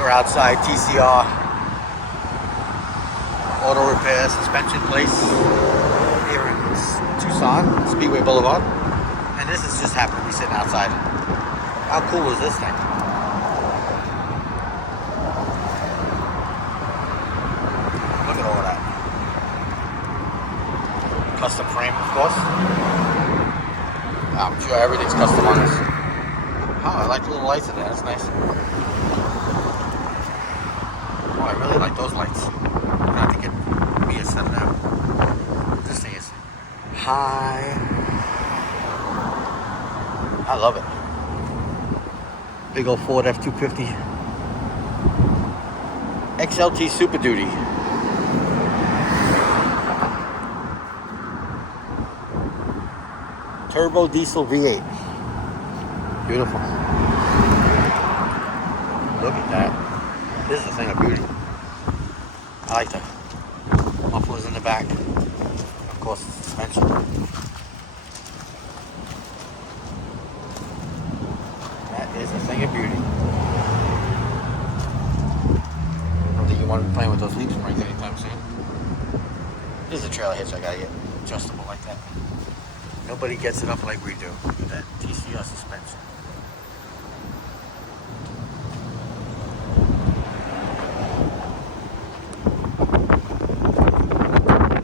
We're outside TCR Auto Repair Suspension Place here in Tucson, Speedway Boulevard. And this is just happened to be sitting outside. How cool is this thing? Look at all of that. Custom frame, of course. I'm sure everything's custom on this. Oh, I like the little lights in there. That's nice. Oh, I really like those lights. I'm gonna have to get me a set of them. This thing is high. I love it. Big old Ford F250. XLT Super Duty. Turbo diesel V8. Beautiful. Look at that. This is a thing of beauty. I like the mufflers in the back. Of course, the suspension. That is a thing of beauty. I don't think you want to be playing with those leaf springs anytime soon. This is a trailer hitch I gotta get adjustable like that. Nobody gets it up like we do. Look at that TCS